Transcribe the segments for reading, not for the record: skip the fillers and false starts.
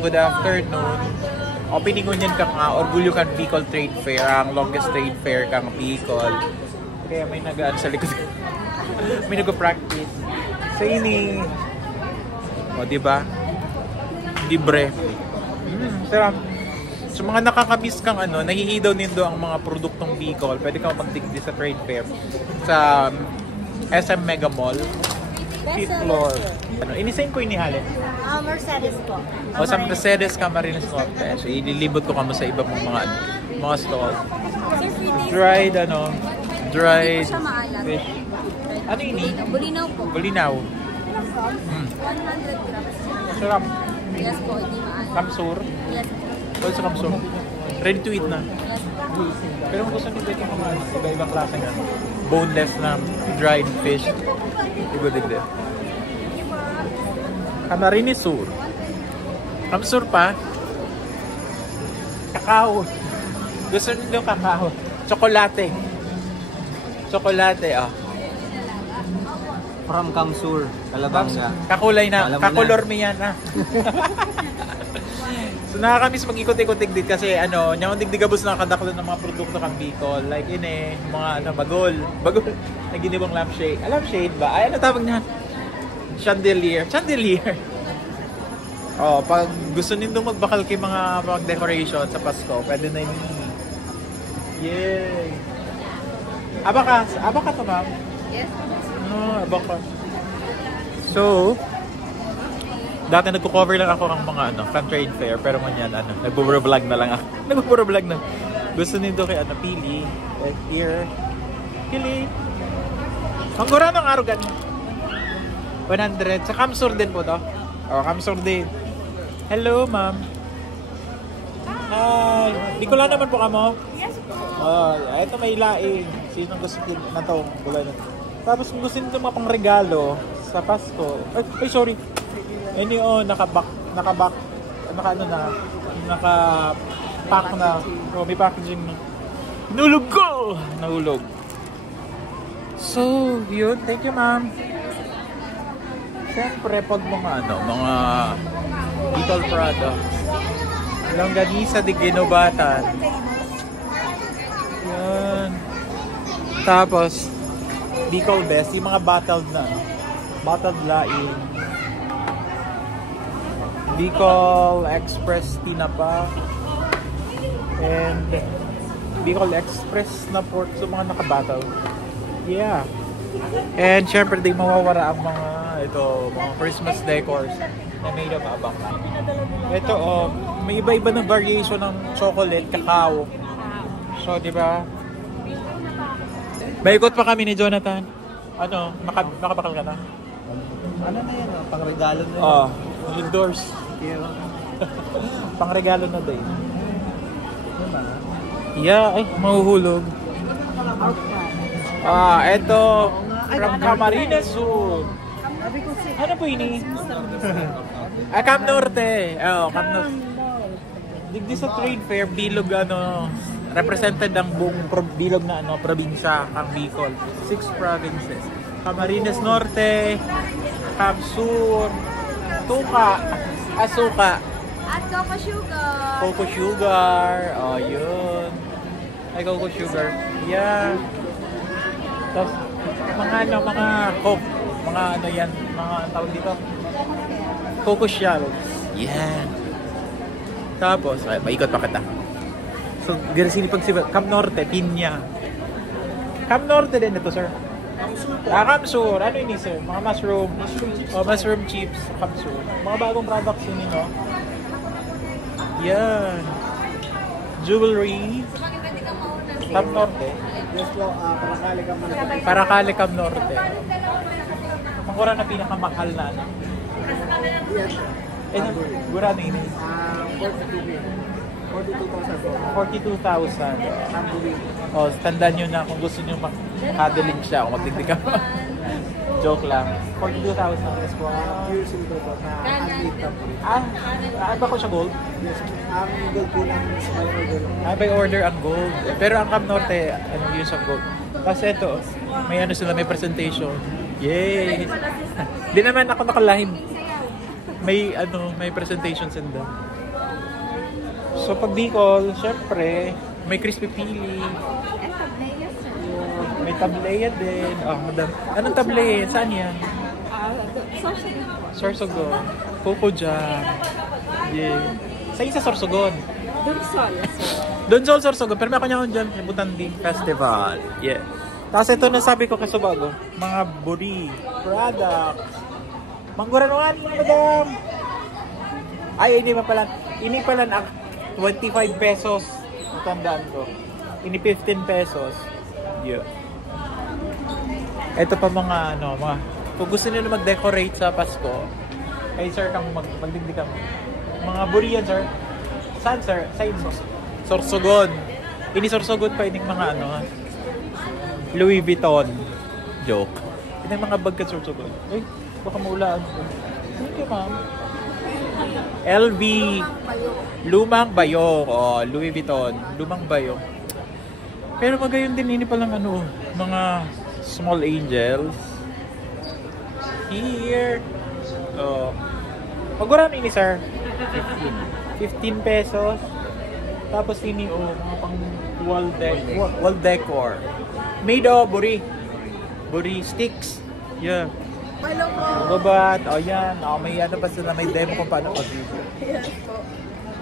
good afternoon. Opening union ka nga, Orgulyo kan Bicol Trade Fair, ang longest trade fair kang Bicol. Kaya may nag-ano sa likod. May nag-practice. Sa ini. O, diba? Libre. Sarap. So, mga nakakamiss kang ano, nahihidaw nindo ang mga produktong Bicol. Pwede kang magdigdi sa trade fair. Sa SM Mega Mall. 5th floor. Ano, inisayin ko inihali? Mercedes po. O sa Mercedes Camarines Norte. So, ililibot ko kamo sa iba mong mga stall. Dried, dried fish. Ano ini? Bulinaw po. Bulinaw. 100 grams. Sarap. Yes po, hindi maalat. Kamsur. Yes po. O sa kamsur. Ready to eat na. Yes po. Pero kung gusto nyo pwede mga iba-ibang klase nga. Boneless na dried fish. Iba-digdi. Camarines Sur. Kamsur pa. Kakao. Gusto nyo kakao. Chocolate. Chocolate, oh. From Kamsur, Kalabanga. Kakulay na. Kakolor mo yan, ah. So nakakamiss mag-ikot-ikotig din kasi nyang digdigabos na kadaklan ng mga produkto kang Bicol. Like mga bagol. Bagol. Naginibang lampshade. Lampshade ba? Ay, ano tawag niya? Chandelier. Chandelier. Oh, pag gusto nindo magbakal kay mga decoration sa Pasko, pwede na yun. Yay! Abaka to, ma'am? Yes. Abaka. So, dati nagko-cover lang ako ng mga fan trade fair, pero ganyan, nagbo-vlog na lang ako. Nagbo-vlog na. Gusto nindo kay Pili. Here. Pili. Manggura ng araw ganyan. 100. Sa Kamsur din po to. Oh, Kamsur din. Hello, ma'am. Hi. Bicol naman po kamo? Yes po. Ito may laing. Sinong gusto din na to? Tapos kung gusto nito mga pangregalo sa Pasko. Ay, sorry. Naka-pack na. Oh, may packaging na. Nahulog ko! Nahulog. So, yun. Thank you, ma'am. Siyempre, pag mga Bicol products. Longganisa de Ginobatan. Yan. Tapos, Bicol Best. Yung mga bottled na. Bottled laing. Bicol Express Tinapa. And Bicol Express na pork. So, mga nakabattle. Yeah. And syempre, di mawawala ang mga Christmas decors na made of abak. Ito, may iba-iba ng variation ng chocolate, cacao. So, di ba? Baikot pa kami ni Jonathan. Nakabakal ka na? Ano na yan? Pangregalo na yan. Indoors. Pangregalo na din. Yeah, ay, mahuhulog. Ito, from Camarines Sur. Ano po ini? Cam Norte. Cam Norte. Digdi sa trade fair, bilog represented ang buong bilog na probinsya, ang Bicol. 6 provinces. Camarines Norte, Cam Sur, Tuka, Asuka. At Coco Sugar. Coco Sugar. Oh, yun. Ay, Coco Sugar. Yeah. Tapos, mga Coke. Mga tawag dito. Coco shells. Yeah. Tapos, maikot pa kita. So, pag Cam Norte, Pinya. Cam Norte din ito, sir. Kamsur. Ano ini, sir? Mga mushroom. Mushroom chips. Kamsur. Mga bagong products yun, Yan. Jewelry. Cam Norte. Yes po, Paracale Cam Norte. Mangkura na pinakamahal na Yes. Gura na ini. 42,000. 42,000. Tandaan nyo na kung gusto nyo makadaling siya o magdigdig ka. Joke lang. 42,000. Yes po. Pure silver po. Ba ko siya gold? Yes. Ang gold po lang is by order. By order ang gold. Pero ang Cam Norte, use of gold. Kasi ito, may presentation. Yay! Di naman ako nakalive. may ano, may presentations in them. So pag Bicol, syempre, may crispy pili. And tableya, sir. May tableya din. Oh, madam. Anong tableya? Saan yan? Sorcery. Sorsogon. Coco jam. Yeah. Sa isa Sorsogon. Dorsal, sir. Donsol Sorsogon. Pero may ako niya akong dyan. Butanding Festival. Yeah. Tapos ito na sabi ko kasi bago. Mga buri. Products. Mangguranuan, madam. Ay, hindi pa pala. Ini pala na 25 pesos. Tandaan ko. Ini 15 pesos. Yeah. Ito pa mga ano, mga kung gusto niyo mag-decorate sa Pasko, ay sir kang magdigdi ka mo. Mga burian sir. Saan sir? Sa inyo. Sorsogon. Ini Sorsogon pa ining mga ano. Louis Vuitton. Joke. Ini mga bag ka Sorsogon. Ay, baka maulaan. Thank you, ma'am. LV. Lumang Bayong. Oh, Louis Vuitton. Lumang Bayong. Pero magayon din ini palang ano, mga small angels. Here. Oh. Magurang ini sir. 15 pesos. Tapos ini oh, mga pang wall decor. Made of buri. Buri sticks. Yeah. Hello po. Babat. Oh yan. Oh, may ano pa sila, may demo kung paano pag-video. Yes po.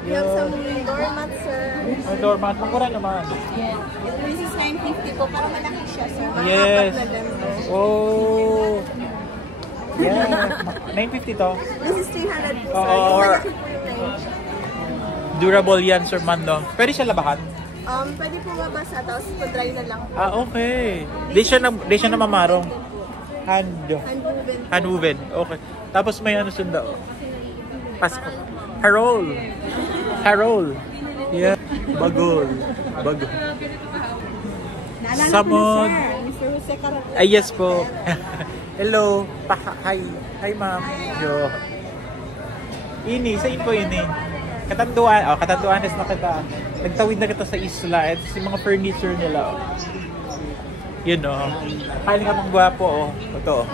We have some doormat, sir. Oh, doormat. Magurang naman. Yes. This is 950 po. Para malaki siya, sir. Mga Yes. apat na ganito. Oh. Yeah. 950 to. This is 300 po, sir. Oo, Yung or- malaki po yung range. Durable yan, Sir Mando. Pwede siya labahan? Pwede po mabasa, tapos dry na lang. Ah, okay. Di siya na mamarong. Handwoven. Handwoven. Okay. Tapos may ano sunda. Pasko. Harol. Yeah. Bagol. Naalala Samon. ko na, sir. Mr. Jose Carapo. Ay, yes po. Hello. Hi. Hi, ma'am. Yo. Ini, sa info ini. Katanduan is na kita. Nagtawid na kita sa isla. Ito yung mga furniture nila. Yun o. Kaya ka pang gwapo o. Ito o.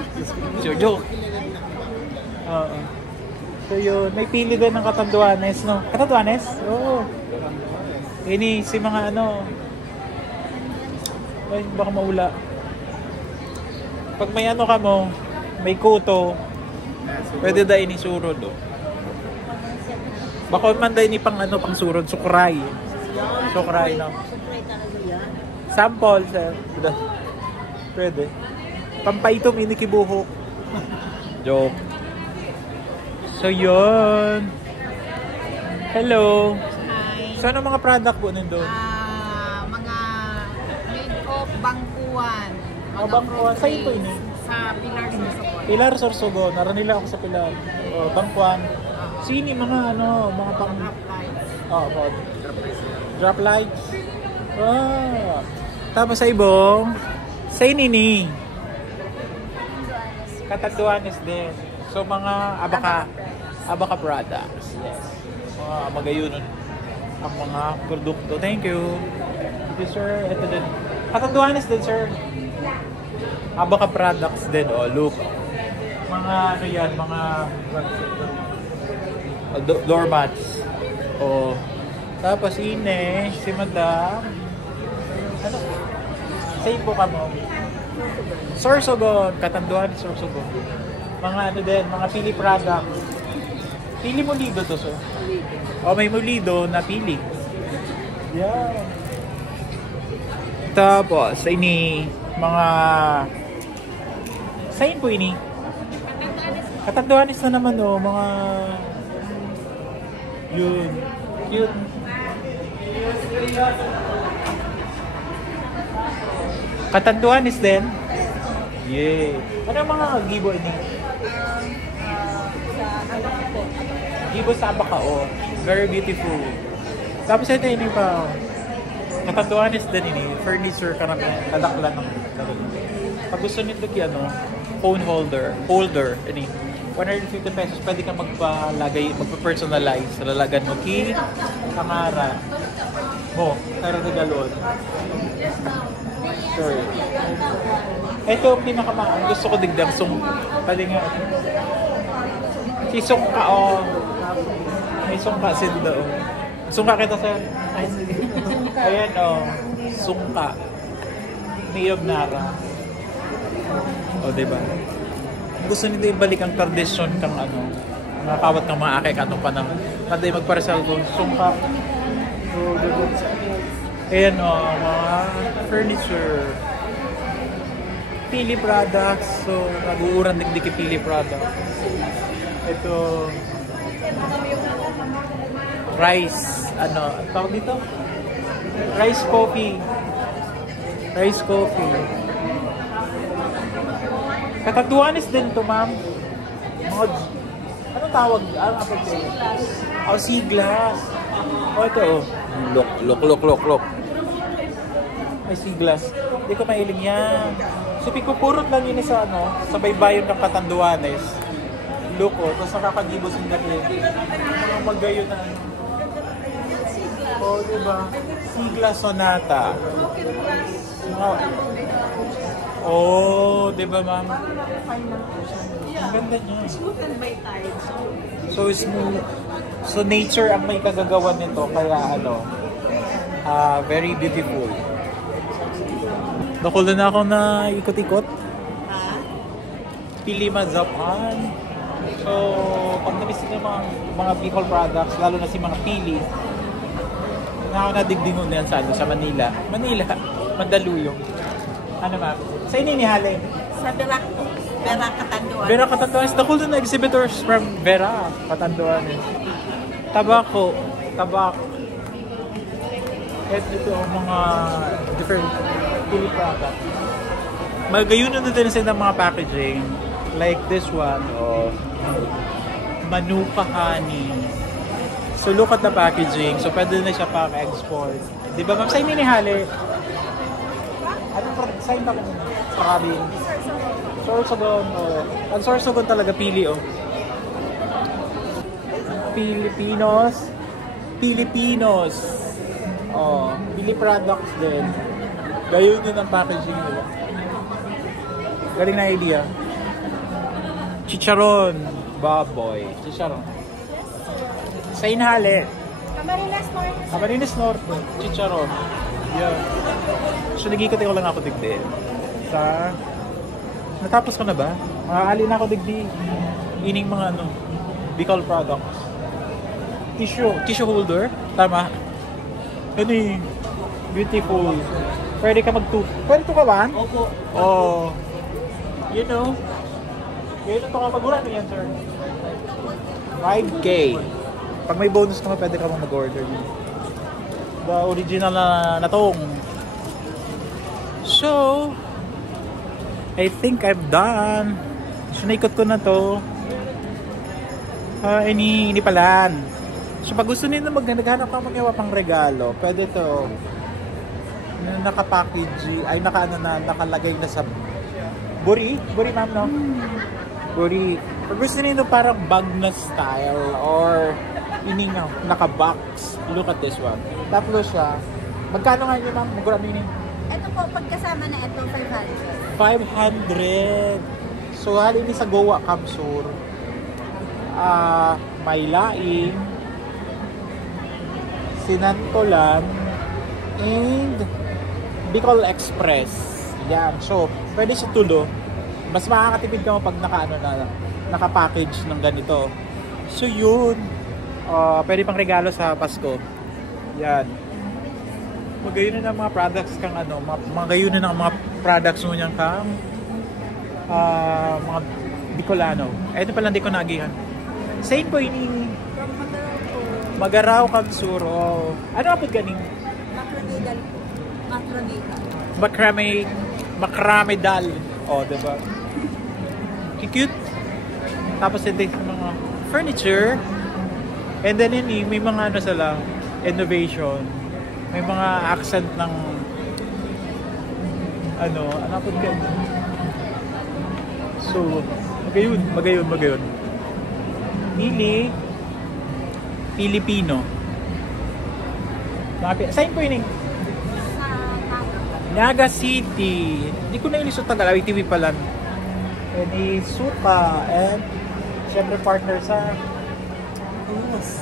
Joke. Oo. So yun. May pili din ng Katanduanes, no? Katanduanes? Oo. Ini si mga ano. Ay, baka maula. Pag may ano ka mo, may kuto, pwede da inisurod o. Baka man dahil ni pang ano, pang surod, sukray. Sukray, no? Sample, sir. Pwede. Pampaitom, inikibuhok. Joke. So, yun. Hello. Hi. So, ano mga product po nandun? Mga made of bangkuan. Mga bangkuan. Saan po ini? Sa Pilar Sorsogon. Pilar Sorsogon. Naroon nila ako sa Pilar. Bangkuan. Sini mga ano, mga pang... mga drop lights. Ah. Tapos sa ibong, sa inini. Katanduanes din. So mga abaka products. Yes. Mga magayunon ang mga produkto. Thank you. Thank you, sir. Ito din. Katanduanes din, sir. Abaka products din. Oh, look. Mga ano yan, mga doormats. Oh. Tapos ine, si madam. Ano? Save po ka mo. Sorsogon. Katanduan ni Sorsogon. Mga ano din, mga pili products. Pili mulido to, sir. O, may mulido na pili. Yeah. Tapos, ini, mga... Saan po ini? Katanduanis na naman, oh. Mga... Yun. Cute. Katanduanis din? Yay. Ano ang mga gibo ini? Gibo sa abakao. Very beautiful. Tapos ito ini pa. Katanduanis din ini. Furniture karami. Kadaklan ng. Pag gusto nito ki ano, phone holder. Ini. 150 pesos, pwede ka magpa-personalize. Lalagan mo ki kamara mo. Pero regalon. Sorry. Ito, pinakamaan. Gusto ko digdang. Pwede nga. Si Sungka, oh. May Sungka sila doon. Sungka kita sir. Ayan, oh. Sungka. Niyog Nara. O, diba? Gusto nito ibalik ang tradisyon kang ano, nakawat ng mga akay katong panahon. Kada magparasal ko, Sungka. So, diba? Ayan, oh, mga furniture. Pili products. So, nag-uurang digdiki Pili products. Ito, rice, ano, tawag dito? Rice coffee. Rice coffee. Katatuanis din to, ma'am. Mga, ano tawag? Ano nga pag Siglas. Oh, Siglas. Oh, ito, oh. Look. May Siglas. Hindi ko mailing yan. So, pikupurot lang yun sa, ano, sa baybayon ng Katanduanes. Loko, tapos nakakagibos yung dati. Mga magayo na ano. Oh, diba? Sigla Sonata. Mga... Oh, diba ma'am? Ang ganda niya. Smooth and by tide. So smooth. So nature ang may kagagawan nito. Kaya ano, very beautiful. Nakulo na ako na ikot-ikot. Pili Mazapan. So, pag nabis ng mga Bicol products, lalo na si mga Pili, nadigdingon na yan sa Manila. Mandaluyong. Ano ma'am? Sa ininihali? Sa Vera Catanduanes. Vera Catanduanes. Nakulo na exhibitors from Vera Catanduanes. Tabako. At ito ang mga different Pili products. Magayunan na din sila ng mga packaging. Like this one, oh, Manuka Honey. So look at the packaging. So pwede na siya pa-export. Di ba ma'am? Sa ininihali? Anong sign pa kung karabing? Sorsogon. Oh. Ang Sorsogon talaga Pili, oh. Filipinos. Oh, Pili products din. Gayon din ang packaging nila. Galing na idea. Chicharon. Baboy. Chicharon. Sa inhali. Camarines Norte. Chicharon. Yeah. So, nag-ikot ko lang ako digdi. Natapos ko na ba? Maaali na ako digdi. Ining mga ano, Bicol products. Tissue holder. Tama. Ano eh. Beautiful. Pwede ka Pwede ito ka ba? Opo. Oh. You know. Kaya ito ka pag-ulan yan, sir. 5K. Pag may bonus naman, pwede ka mag-order. The original na tong. So, I think I'm done. So, naikot ko na to. Inipalan. So, pag gusto nyo na naghanap ka magawa pang regalo, pwede to. Naka-package, ay nakalagay na sa Buri, ma'am, no? Buri. Pag gusto nyo parang bag na style or naka-box. Look at this one. Tapos siya. Magkano nga yun, ma'am? Magkano yun? Ito po, pagkasama na ito, 500. So, halin sa Goa Kamsur. May laing, Sinantolan, and Bicol Express. Yan. So, pwede siya tulo. Mas makakatipid ka mo pag naka-package ng ganito. So, yun. Pwede pang regalo sa Pasko. Yan. Magayon na ng mga products kang ano, magayon na ng mga products mo niyang kang mga Bicolano. Ito pala hindi ko nagihan. Same po ini Magaraw Kamsur. Ano apod ganing? Macrame dal. Diba? Cute. Tapos ito yung mga furniture. And then may mga ano sila, innovation. May mga accent ng ano po ganun. So, magayon. Filipino. Saan po yun? Naga City. Hindi ko na ilisot Tagalog. TV pala. And Suka. And Siyempre partner sa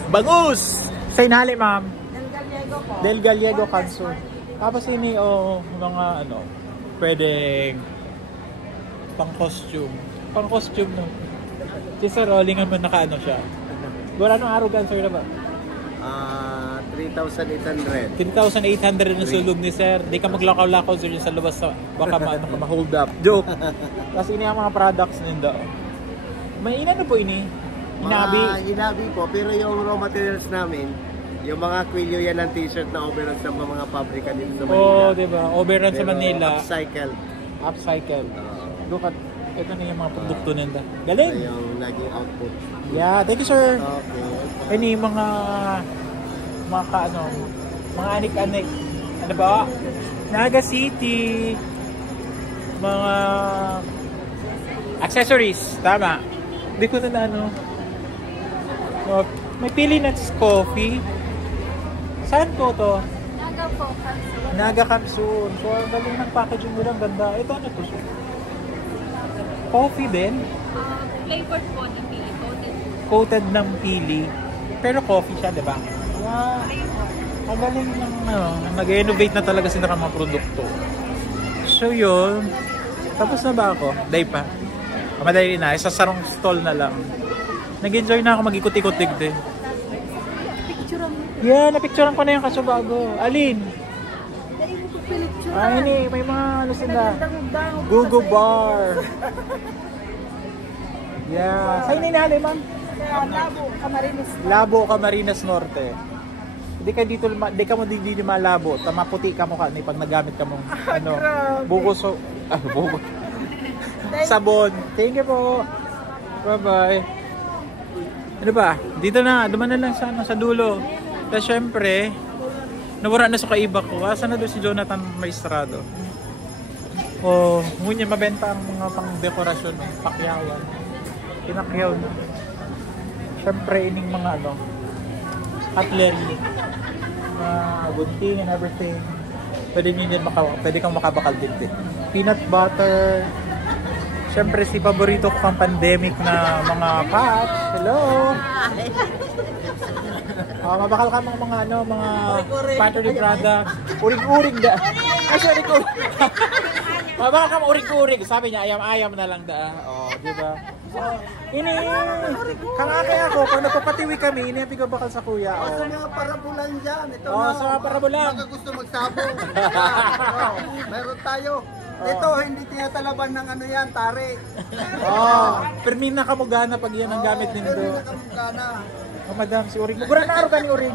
Bangus! Sa inali, ma'am. Del Gallego po. Del Gallego Cancer. Tapos ini mga ano, pwedeng pang-costume. Pang-costume, no? Si Sir Rollingan mo naka-ano siya. Wala nung araw cancer na ba? 3,800. 3,800 na sulog ni Sir. Di ka maglakaw-lakaw sir sa labas sa baka ma-hold up. Joke. Tapos ini ang mga products ninda. May ina na po ini. Hinabi. Hinabi po, pero yung raw materials namin, yung mga kwilyo yan ng t-shirt na overrun sa mga pabrika dito sa Manila. Oh, di ba? Overrun sa Pero Manila. upcycled. Upcycle. Look at, ito na yung mga produkto nila. Galing! Ito yung naging output. Yeah, thank you sir. Okay. Ini mga ano, mga anik-anik. Ano ba? Naga City. Mga accessories. Tama. Hindi ko na ano. Oh, may Pili Nuts Coffee. Saan po to? Naga po. Naga Capsule. So, ang galing ng packaging nila. Ang ganda. Ito ano to? Coffee din. Flavored po ng pili. Coated ng pili. Pero coffee siya, di ba? Wow. Ang galing ng nag-innovate na talaga sila ng mga produkto. So yun. Tapos na ba ako? Day pa. Madali na. Isa sarong stall na lang. Nag-enjoy na ako mag-ikot-ikot din. Yeah, napicturean ko na yung kasubago. Alin? Ay, ini. May mga ano sila. Google Bar. Yeah. Saan inali, ma'am? Labo, Camarines. Labo, Camarines Norte. Hindi ka dito, di ka mo dito malabo. Maputi ka mo ka pag nagamit ka mo. Ano, bugoso. Bugo. Sabon. Thank you po. Bye-bye. Ano ba? Dito na. Duman na lang sa dulo. Tapos syempre, nawara na sa kaiba ko. Asa na doon si Jonathan Maestrado? Oh, ngunyan mabenta ang mga pang-dekorasyon. Pakyawan. Pinakyaw na. Syempre, ining mga ano, cutlery, mga gunting and everything. Pwede kang makabakal din. Peanut butter. Syempre, si paborito ko pang pandemic na mga patch. Hello! Mabakal ka mga ano, mga battery products. Urig-urig da. Ay, sorry ko. Mabakal ka mga urig-urig. Sabi niya, ayam-ayam na lang da. Oh, di ba? Ini, kangakay ako, pag napapatiwi kami, ini ang bakal sa kuya. Oh, sa mga parabulan dyan. Ito Oh, sa mga parabulan. Mga gusto magsabong. Meron tayo. Ito, hindi tinatalaban ng ano yan, tare. Oh, permin na kamugana pag yan ang gamit Pero nindo. nakamukana. Oh, madam, si Urig. Mura na araw ka ni Urig.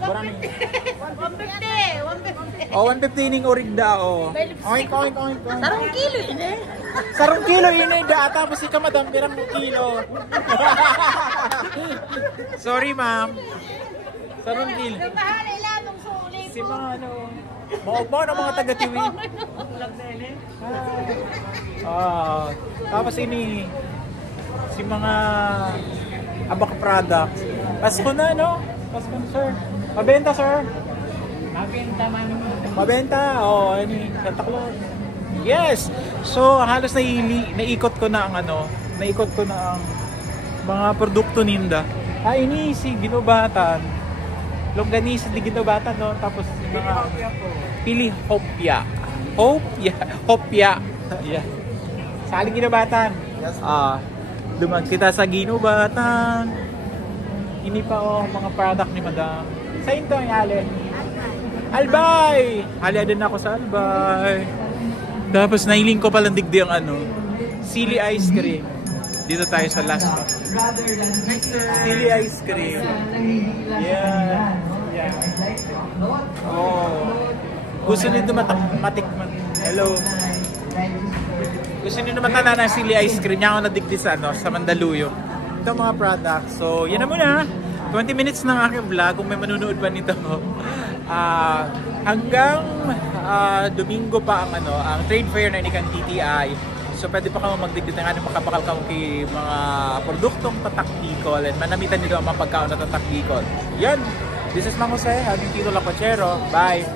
Mura ni. 150. Oh, 150 ning Urig da, oh. Oink, oink, oink, oink. Sarong kilo ini. Sarong kilo ini da, tapos ika madam, pirang kilo. Sorry, ma'am. Sarong kilo. Mahal ilanong sulit. Si mga ano, maugbaw na mga taga-tiwi. Tapos ini, si mga abak products. Pasko na, no? Pasko na, sir. Mabenta, sir. Mabenta, oh, ini, Santa Claus. Yes! So, halos naikot ko na ang ano, naikot ko na ang mga produkto ninda. Ini si Ginubatan. Longganisa di Ginubatan, no? Tapos mga Pili Hopya. Hopya. Yeah. Sa aling Ginubatan. Yes. Dumag kita sa Ginubatan. Ini pa mga product ni Madam. Sa ito ang alin. Albay! Hali din ako sa Albay. Tapos nailing ko palang digdi ang ano. Silly ice cream. Dito tayo sa last one. Silly ice cream. Yeah. Yeah. Oh. Gusto nito matikman. Hello. Gusto nito matala ng silly ice cream. Yan ako nadigdi sa, ano, sa Mandaluyong. Ito mga products. So, yan na muna. 20 minutes ng aking vlog. Kung may manunood pa nito. Hanggang Domingo pa ang, ano, ang trade fair na inikang TTI. So, pwede pa kamo magdigdi ng ano, makabakal kamo kay mga produktong Tatak Bicol and manamitan nito ang mga pagkaon na Tatak Bicol. Yan! This is Mang Jose, aming Tito Lapachero. Bye!